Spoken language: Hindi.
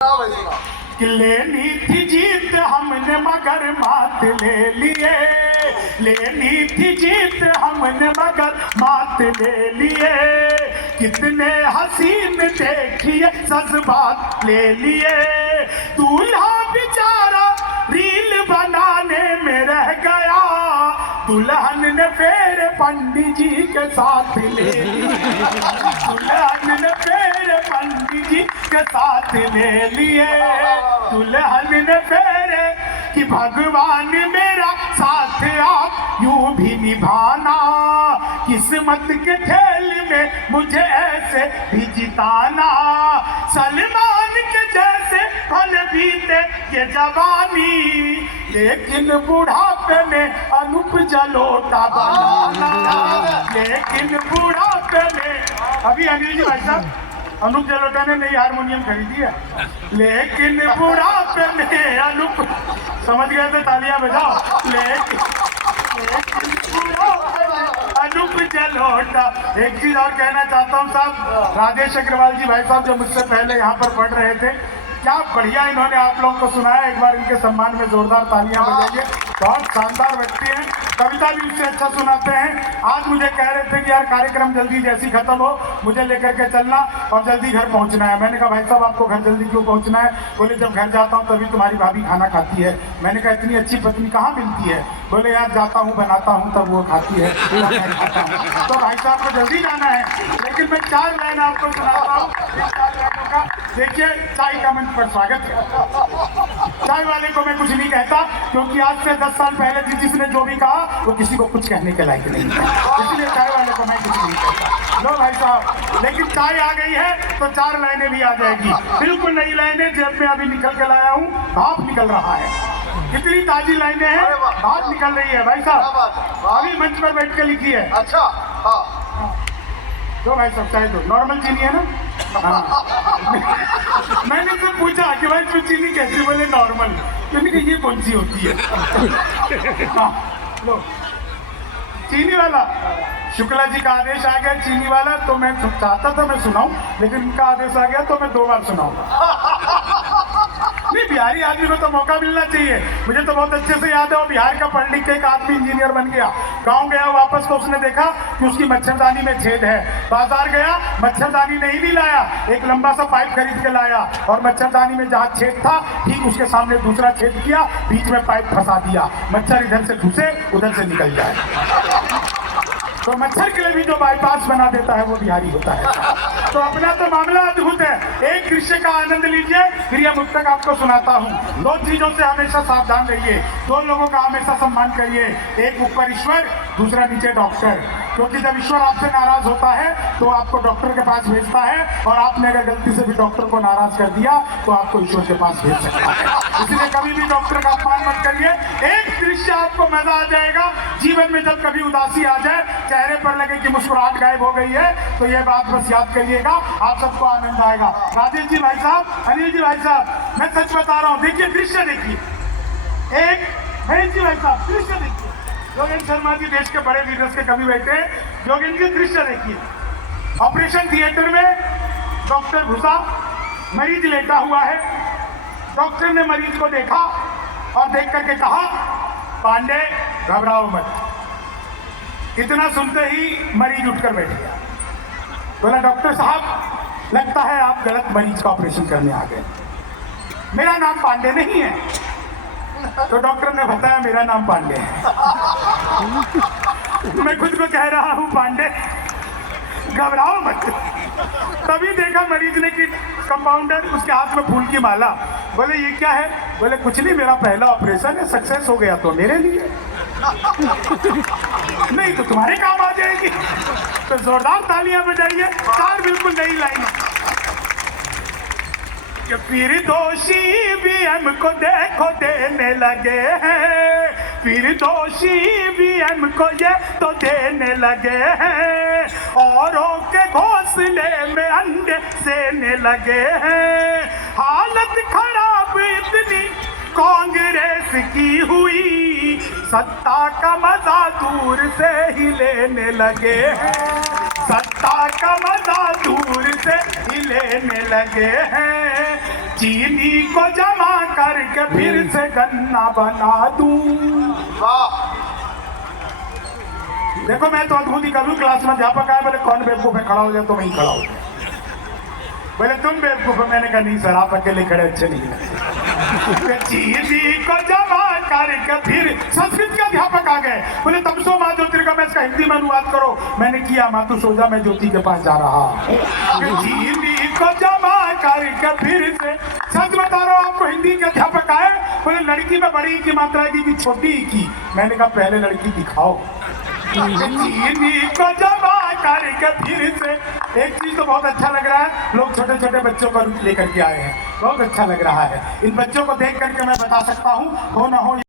कि लेनी थी जीत हमने मगर मात ले लिए, लेनी थी जीत हमने मगर मात ले लिए। कितने हसीन देखिए जज्बात ले लिए। दूल्हा बेचारा रील बनाने में रह गया, दुल्हन ने फिर पंडित जी के साथ ले लिया। दुल्हन ने फिर पंडित जी के साथ ले लिए। दुल्हन ने फिर कि भगवान मेरा साथ आप यूं भी निभाना, किस्मत के खेल में मुझे ऐसे भी जिताना। सलमान के जैसे फल बीते ये जवानी, लेकिन बुढ़ापे में अनूप जलोटा बनाना। लेकिन बुढ़ापे में अभी अनिल जी भाई साहब अनूप जलोटा ने नई हारमोनियम खरीदी है, लेकिन बुढ़ापे में अनूप समझ गए तो तालियां बजाओ। लेकिन अनूप जलोटा। एक चीज और कहना चाहता हूँ साहब, राजेश अग्रवाल जी भाई साहब जो मुझसे पहले यहाँ पर पढ़ रहे थे, क्या बढ़िया इन्होंने आप लोगों को सुनाया। एक बार इनके सम्मान में जोरदार तालियां बजाइए। बहुत शानदार व्यक्ति हैं, कविता भी उससे अच्छा सुनाते हैं। आज मुझे कह रहे थे कि यार कार्यक्रम जल्दी जैसी खत्म हो मुझे लेकर के चलना और जल्दी घर पहुंचना है। मैंने कहा भाई साहब आपको घर जल्दी क्यों पहुंचना है? बोले जब घर जाता हूं तभी तुम्हारी भाभी खाना खाती है। मैंने कहा इतनी अच्छी पत्नी कहाँ मिलती है? बोले यार जाता हूँ बनाता हूँ तब वो खाती है, तो भाई साहब को जल्दी जाना है। लेकिन मैं 4 लाइन आपको सुनाता हूँ। 4 लाइनों का देखिए, चाय का मंच पर स्वागत है। चाय वाले को मैं कुछ नहीं कहता, क्योंकि आज से 10 साल पहले जिसने जो भी कहा वो किसी को कुछ कहने के लायक नहीं है, इसलिए चाय वाले को मैं कुछ नहीं कहता। लो भाई साहब, लेकिन चाय आ गई है तो 4 लाइनें भी आ जाएगी। बिल्कुल नई लाइनें, जेब में अभी निकल के लाया हूँ, भाप निकल रहा है। कितनी ताजी लाइनें हैं, भाप निकल रही है भाई साहब। अभी मंच पर बैठ के लिखी है। अच्छा हाँ, दो भाई साहब चाय दो। नॉर्मल चीनी है ना? हाँ। मैंने तो पूछा कि भाई तू चीनी कैसी? बोले नॉर्मल। मैंने कहा ये कौन सी होती है? हाँ, लो चीनी वाला। शुक्ला जी का आदेश आ गया चीनी वाला, तो मैं चाहता था मैं सुनाऊं, लेकिन इनका आदेश आ गया तो मैं 2 बार सुनाऊंगा। नहीं, बिहारी आदमी को तो मौका मिलना चाहिए। मुझे तो बहुत अच्छे से याद है, वो बिहार का पढ़ लिख के एक आदमी इंजीनियर बन गया। गांव गया वापस तो उसने देखा कि उसकी मच्छरदानी में छेद है। बाजार गया, मच्छरदानी नहीं लाया, एक लंबा सा पाइप खरीद के लाया और मच्छरदानी में जहाँ छेद था ठीक उसके सामने दूसरा छेद किया, बीच में पाइप फंसा दिया। मच्छर इधर से घुसे उधर से निकल जाए। तो मच्छर के लिए भी जो बाईपास बना देता है वो बिहारी होता है। तो अपना तो मामला अद्भुत है। एक दृश्य का आनंद लीजिए, फिर यह मुक्तक आपको सुनाता हूँ। 2 चीजों से हमेशा सावधान रहिए, 2 लोगों का हमेशा सम्मान करिए, एक ऊपर ईश्वर, दूसरा नीचे डॉक्टर। क्योंकि जब ईश्वर आपसे नाराज होता है तो आपको डॉक्टर के पास भेजता है, और आपने अगर गलती से भी डॉक्टर को नाराज कर दिया तो आपको ईश्वर के पास भेज सकता है। इसलिए कभी भी डॉक्टर का अपमान मत करिए। एक दृश्य आपको मजा आ जाएगा जीवन में, जब कभी उदासी आ जाए, चेहरे पर लगे कि मुस्कुराहट गायब हो गई है, तो ये बात बस याद करिएगा, आप सबको आनंद आएगा। राजेश जी भाई साहब, अनिल जी भाई साहब, मैं सच बता रहा हूँ, देखिए दृश्य देखिए। एक महेश जी भाई साहब दृश्य देखिए। योगेंद्र शर्मा जी देश के बड़े लीडर्स के कभी बैठे हैं। योगेंद्र जी दृश्य देखिए। ऑपरेशन थिएटर में डॉक्टर घुसा, मरीज लेटा हुआ है। डॉक्टर ने मरीज को देखा और देख करके कहा, पांडे घबराओ मत। इतना सुनते ही मरीज उठकर बैठ गया। बोला डॉक्टर साहब लगता है आप गलत मरीज का ऑपरेशन करने आ गए, मेरा नाम पांडे नहीं है। तो डॉक्टर ने बताया मेरा नाम पांडे है। मैं खुद को कह रहा हूँ पांडे घबराओ मत। तभी देखा मरीज ने कि कंपाउंडर उसके हाथ में फूल की माला। बोले ये क्या है? बोले कुछ नहीं, मेरा पहला ऑपरेशन है, सक्सेस हो गया तो मेरे लिए, नहीं तो तुम्हारे काम आ जाएगी। तो जोरदार तालियां बजाइए। 4 बिल्कुल नई लाइन। फिर दोषी भी हमको देखो देने लगे हैं, फिर दोषी भी हमको ये तो देने लगे हैं, औरों के घोंसले में अंडे सेने लगे हैं। हालत खराब इतनी कांग्रेस की हुई, सत्ता का मजा दूर से ही लेने लगे हैं, सत्ता का मजा दूर से ही लेने लगे हैं। चीनी को जमा करके फिर से गन्ना बना दूं। देखो मैं तो अद्भुत ही करूँ। क्लास में अध्यापक आए, बोले कौन बेवकूफ है, खड़ा हो जाए। तो मैं ही खड़ा हो गया। बोले तुम बेवकूफ हो। मैंने कहा नहीं सर, आप अकेले खड़े अच्छे नहीं लगते। चीनी को जमा करके फिर संस्कृत के अध्यापक आ गए, बोले तम सो माँ ज्योतिर्गमय, इसका हिंदी में अनुवाद करो। मैंने किया, माँ तू सो जा, मैं ज्योति के पास जा रहा। चीनी को जमा करके फिर से, सच बता रहा हूँ आपको, हिंदी के अध्यापक आए, बोले लड़की में बड़ी की मात्रा की छोटी की। मैंने कहा पहले लड़की दिखाओ। चीनी को जमा करके फिर से। एक चीज तो बहुत अच्छा लग रहा है, लोग छोटे छोटे बच्चों को लेकर के आए हैं, बहुत अच्छा लग रहा है। इन बच्चों को देख करके मैं बता सकता हूँ, हो ना हो